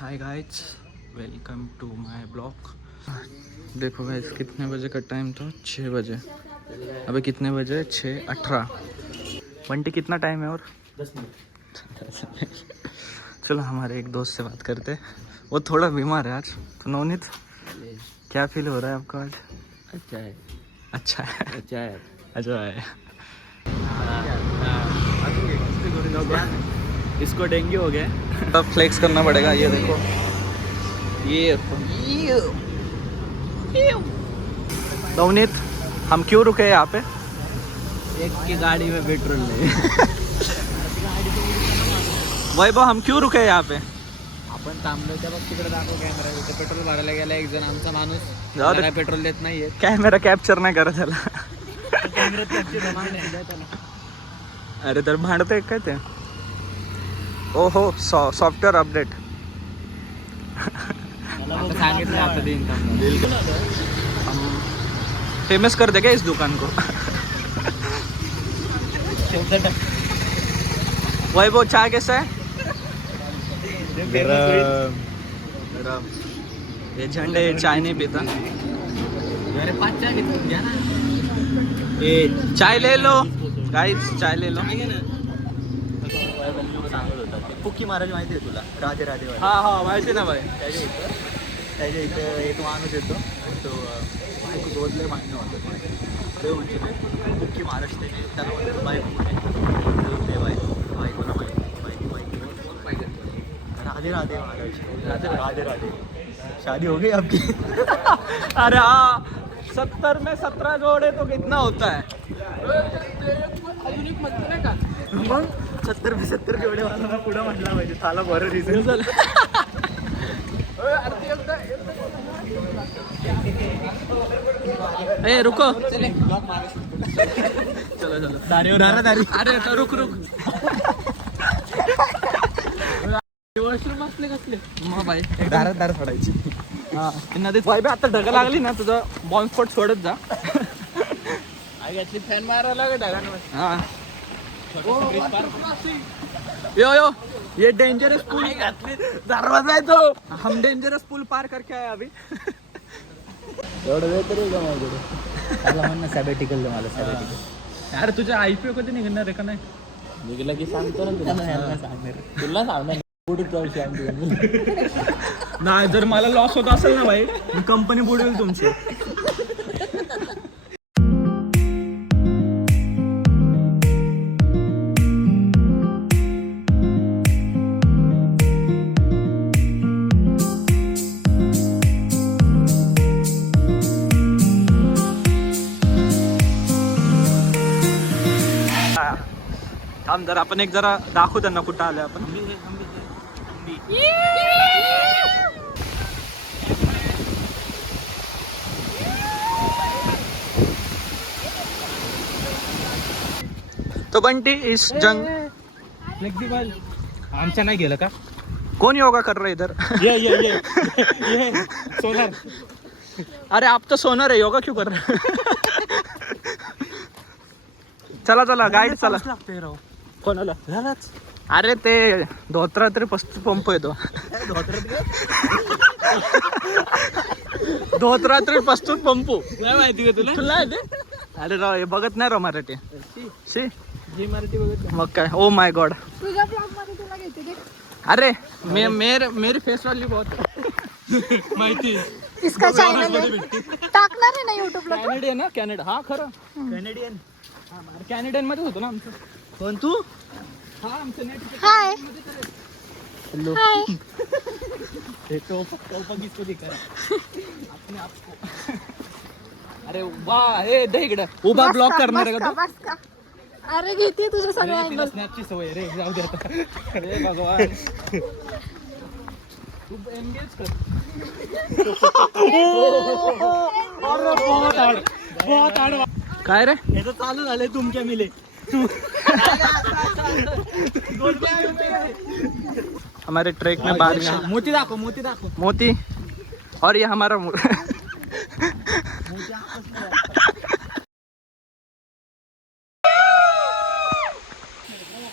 High guys, welcome to my blog. देखो guys, कितने बजे का टाइम था? 6 बजे। अभी कितने बजे? 6:18। बंटी कितना टाइम है और? 10 मिनट। चलो हमारे एक दोस्त से बात करते। वो थोड़ा बीमार है आज। तो नवनीत, क्या फील हो रहा है आपका आज? अच्छा है। अच्छा है। अच्छा है। अच्छा है। इसको डेंगू हो गया। अब फ्लेक्स करना पड़ेगा। ये देखो, ये नवनीत, हम क्यों रुके यहाँ पे? एक की गाड़ी में पेट्रोल नहीं। वैभव, हम क्यों रुके यहाँ पे? आपण थांबलो त्या बघ तिकडे दाखव कॅमेरा. तिथे पेट्रोल भरायला गेला एक जण, आमचा माणूस. जाऊ दे. काय पेट्रोल देत नाहीये. कॅमेरा कॅप्चर नाही करत त्याला. कॅमेऱ्यात कॅप्चर नाही. अरे तर भांडतंय काय ते? ओ हो, सॉफ्टवेअर अपडेट. आता सांगितलं आता देईन हम फेमस कर देगा इस दुकान को. वैभव, चहा कैसा है? गरम. ये झंडे चाय नहीं पीता. अरे 5 चहा घेतो घ्या ना. ए चाय ले लो गाइस, चाय ले लो. सांगत होता पुक्की महाराज माहिती आहे तुला? राधे राधे. हा हा, माहिती ना भाई. त्याच्या इथं एक माणूस येतो. तो बायको जोडले मान्य होतं. ते म्हणजे पुक्की महाराज त्याला म्हणतो बायको बायकोला पाहिजे. राधे राधे महाराज. राधे राधे. शादी हो गई आपकी? अरे हाँ, 70 में 17 जोड़े तो कितना होता है? मग 70 में 70 जोडे मला पुढं म्हटलं पाहिजे. त्याला बरं रिझन झालं. ए रुको. चलो दारी. अरे तो रुक. वॉशरूम असले कसले मग भाई? दार सोडायची. हा, नदीत वाय आता ढगा लागली ना, तुझं बॉम्ब स्पॉट सोडत जा. आई घेतली फॅन मारायला लागत ढगांवर. हाँ. यो ये डेंजरस पुल. दरवाजा आहे तो. हम डेंजरस पुल पार करके आए अभी. एवढं वेळ तरी का माझ्याकडे? त्याला म्हण ना सॅबॅटिकल. मला सॅबॅटिकल. अरे तुझ्या IPO कधी निघणार आहे का नाही? निघलं की सांगतो ना तुला सांगणार. पुढे नाही, जर मला लॉस होत असेल ना भाई, मी कंपनी बुडवेल तुमची. थांब जरा, आपण एक जरा दाखवू त्यांना कुठं आलोय आपण. तो बंटी इस जंग फ्लेक्सिबल आमच्या नाही गेलं का? कौन योगा कर रहा है इधर? ये सोलर. अरे आप तो सोनर है, योगा क्यों कर रहे हैं? चला गाईड चला. कोणाला? अरे ते धोत्रात्री पंप येतो. धोत्रात्री पस्तूत पंपू. काय माहिती का तुला? तुला आहे ते? अरे राव, हे बघत नाही राव मराठी. शी जी मराठी बघत. मग काय. Oh my God. तुझ्या ब्लॉग मध्ये तुला घेते ते. अरे मेरी फेस वैल्यू बहुत माहिती. इसका चॅनल आहे, टाकणार आहे ना युट्यूबला. कॅनेडियन ना, कॅनेडा. हा खरं कॅनेडियन. कॅनेडियन मध्येच होतो ना आमचं. कोण तू? हा, आमचं नेट. Hi hello. हाय. तो किसको दिखा अपने आप को. अरे वाह, हे दे इकडे उभा ब्लॉक करणार आहे का बस का? अरे घेते तुझं सगळं अँगल. स्नॅपची सवय रे. जाऊ दे आता. अरे भगवान. तू एंगेज कर. बहुत हार्ड. काय रे? हे तर चालू झाले तुमच्या मिले. हमारे ट्रैक में बारिश. मोती दाखव. मोती. और ये हमारा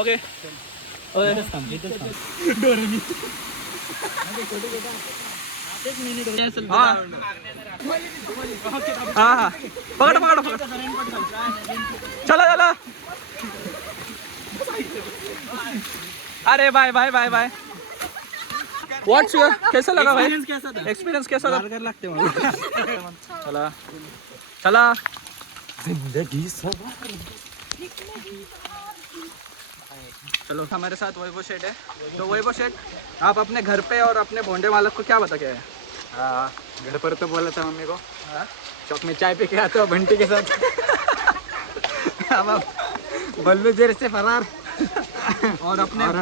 ओके. डोरेमी. हाँ हाँ हाँ पकड़ पकड़ पकड़ चलो चलो अरे bye bye bye bye what's your कैसा लगा भाई एक्सपीरियंस कैसा था लगते चला चला जिंदगी चलो हमारे साथ वैभव शेठ है तो वैभव शेठ आप अपने घर पे और अपने भोंडे मालक को क्या बता के आए? घर पर तो बोला था मम्मी को चौक में चाय पी के आता हूँ बंटी के साथ अब बल्लू जेल से फरार और अपने और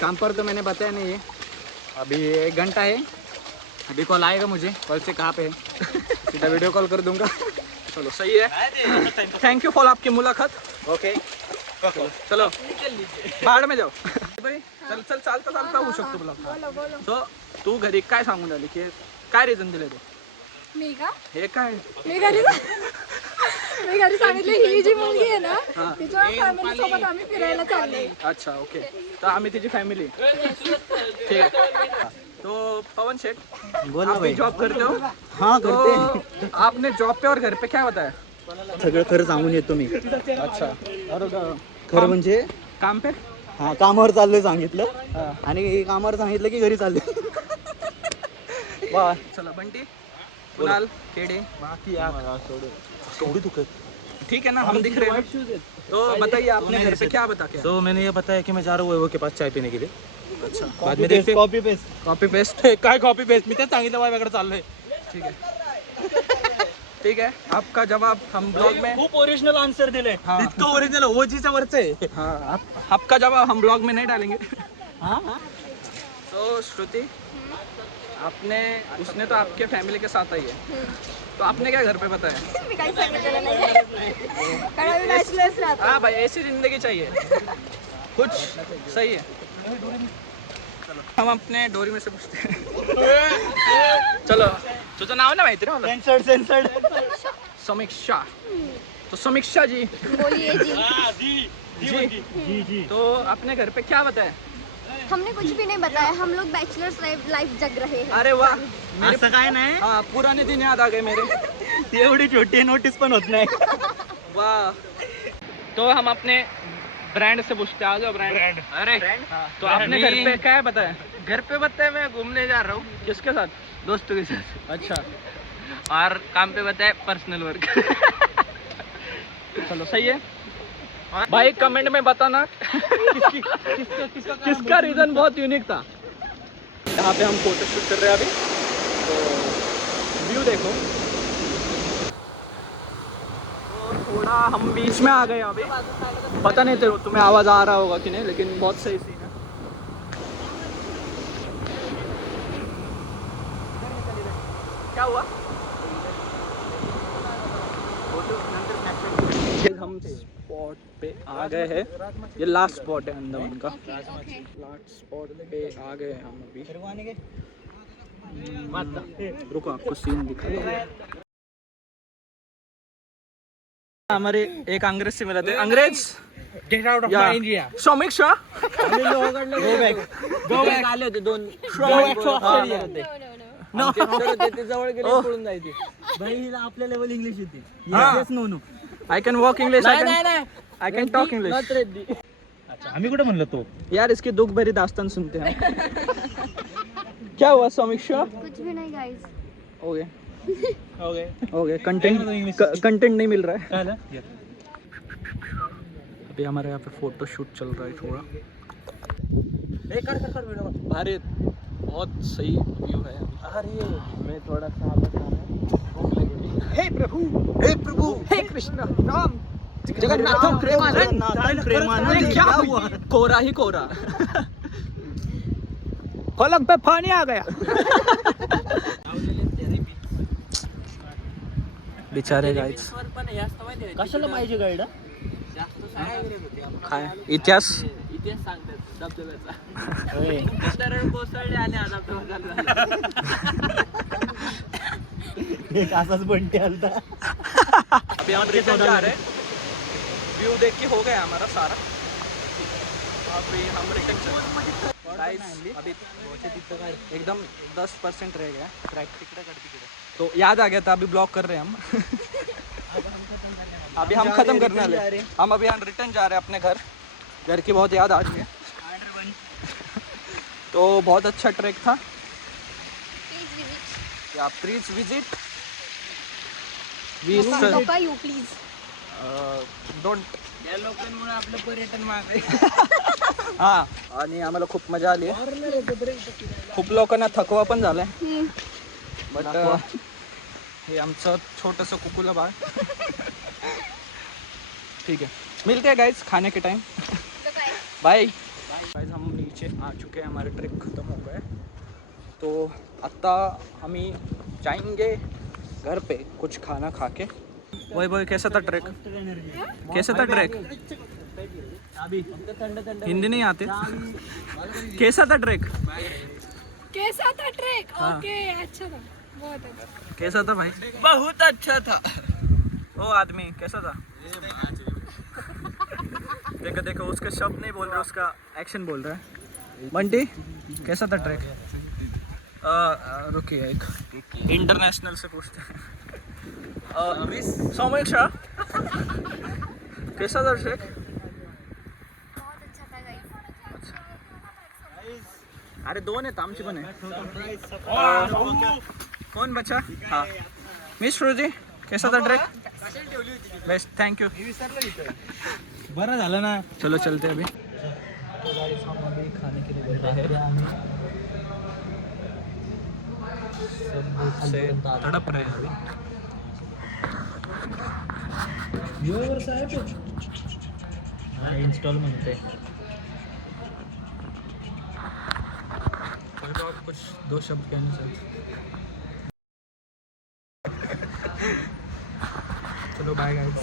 काम पर तो मैंने बताया नहीं है अभी 1 घंटा है अभी कॉल आएगा मुझे कॉल से कहाँ पे है सीधा वीडियो कॉल कर दूंगा चलो सही है थैंक यू फॉर आपकी मुलाकात ओके चलो भाड में जाऊ भाई चल चल चालता चालता होऊ शकतो तुला सो तू घरी काय सांगून राहिली की काय रिझन दिले तू मी का हे काय मी घरी सांगितलं ही जी मुलगी आहे ना तिच्या फॅमिली सोबत आम्ही फिरायला चाललोय. अच्छा ओके तो आम्ही तिची फॅमिली ठीक है तो पवन शेठ बोल ना आप भाई जॉब करते हो हाँ तो आपने जॉब पे और घर पे क्या बताया सगळं खरं सांगून येतो मी अच्छा और खरं म्हणजे काम पे हा कामावर चाललोय सांगितलं हाँ. आणि कामावर सांगितलं की घरी चाललोय वाह चला बंटी कुणाल केडे बाकी थोड़ी दुखत ठीक है ना हम दिख रहे हैं तो बताइए आपने घर पे क्या बता के तो मैंने ये बताया कि मैं जा रहा हूँ वैभव के पास चाय पीने के लिए अच्छा बाद में देखते कॉपी पेस्ट कॉपी पेस्ट काय कॉपी पेस्ट मी तेच सांगितलं वैभवकडे चाललोय ठीक है ठीक है आपका जवाब हम ब्लॉग में खूप ओरिजिनल आन्सर दिले हाँ. इतकं ओरिजिनल ओजीच्या वरच आहे हाँ आपका जवाब हम ब्लॉग में नहीं डालेंगे हाँ तो श्रुति आपने उसने तो आपके फैमिली के साथ आई है तो आपने क्या घर पे बताया मी काही सांगितलं नाही कारण आम्ही बॅचलर्स राहतो. हाँ भाई ऐसी जिंदगी चाहिए कुछ सही है हम अपने डोरी में से पूछते हैं चलो तुझं नाव ना माहिती रे मला सेंसर्ड समीक्षा तो समीक्षा जी बोलिए जी जी तो आपने घर पे क्या बताया हमने कुछ भी नहीं बताया हम लोग बैचलर्स लाइफ जग रहे हैं. अरे वाह असं काय नाही हाँ पुराने दिन याद आ गए मेरे एवढी छोटी नोटीस पण होत नाही वाह तो हम अपने ब्रांड से पूछते आ जाओ ब्रांड अरे हाँ, तो आपने घर पे क्या बताया घर पे बताया मैं घूमने जा रहा हूँ किसके साथ दोस्तों के साथ अच्छा और काम पे बताया पर्सनल वर्क चलो सही है भाई कमेंट में बताना किसका रीजन बहुत यूनिक था यहाँ पे हम फोटो शूट कर रहे हैं अभी तो व्यू देखो तो थोड़ा हम बीच में आ गए अभी पता नहीं तो तुम्हें आवाज़ आ रहा होगा कि नहीं लेकिन बहुत सही सीन है क्या हुआ हम स्पॉट पे आ गए हैं ये लास्ट स्पॉट है अंडमान का लास्ट स्पॉट पे आ गए हम अभी रुको आपको सीन दिखाता हूँ हमारे एक अंग्रेज से मिला थे अंग्रेज गेट आउट ऑफ या इंडिया समीक्षा गो बॅक आले होते 2 ते जवळ गेले पळून जायचे बहिणीला आपल्या लेवल इंग्लिश येते हाँ. Yes, no, no. I can walk English नाही आई कैन टॉक इंग्लिश आम्ही कुठे म्हणलो तो यार इसकी दुख भरी दास्तान सुनते हैं क्या हुआ समीक्षा कुछ भी नहीं गाइस. हो गए हो गए हो गए कंटेंट नहीं मिल रहा है अभी हमारे यहाँ पे फोटो शूट चल रहा है थोड़ा भारी बहुत सही व्यू है अरे मैं थोड़ा सा हे प्रभु हे कृष्ण राम जगन्नाथ प्रेमानंद क्या हुआ कोरा ही कोरा पलंग पे पानी आ गया बिचारे गाइस कशाला पाहिजे गाईड काय इतिहास इतिहास सांगतात धबधब्याचा दरड कोसळले आणि आता झालं एक असाच बंटी आलता अभी हम रिटर्न जा रहे हैं व्यू देख के हो गया हमारा सारा अभी हम रिटर्न चल गाइस अभी एकदम 10% रह गया ट्रैक, तो याद आ गया था, अभी ब्लॉक कर रहे हैं हम। अभी हम खत्म करने वाले, हम अभी रिटर्न जा रहे हैं अपने घर की बहुत याद आ रही है। तो बहुत अच्छा ट्रैक था, या प्लीज विजिट नका यू प्लीज. डोंट. या लोकांमुळे आपलं पर्यटन मागे. हा, आणि आम्हाला खूप मजा आली आहे. खूप लोकांना थकवा पण झालाय, बट हे आमचं छोटंसं कुकुला बाळ. ठीक है, मिलते हैं गाइस खाने के टाइम. Bye guys. हम नीचे आ चुके हैं, हमारे ट्रिप ख़त्म हो गए. तो आता हमी जाएंगे घर पे कुछ खाना खा के. वही कैसा था ट्रैक? कैसा था ट्रैक? हिंदी नहीं आते. कैसा था ट्रैक? कैसा था ट्रैक? ओके, अच्छा था, बहुत अच्छा. कैसा था भाई? बहुत अच्छा था. ओ आदमी कैसा था? देखो देखो, उसका शब्द नहीं बोल रहा, उसका एक्शन बोल रहा है. बंटी कैसा था ट्रैक? रुकिए, एक इंटरनेशनल से पूछते हैं. सौमिल शाह कैसा था ट्रैक? बहुत अच्छा था गाइस. अरे दोन आहेत, आमची पण आहे. कोण बचा? हाँ, मिस रोजी कैसा था ट्रैक? Best, thank you. बरं झालं ना. चलो चलते अभी. तो गाइस हम अभी खाने के लिए बैठे हैं, से तड़प रहे हैं अभी. इंस्टॉल म्हणते. कुछ दो शब्द कहने चाहिए. चलो बाय गाइस.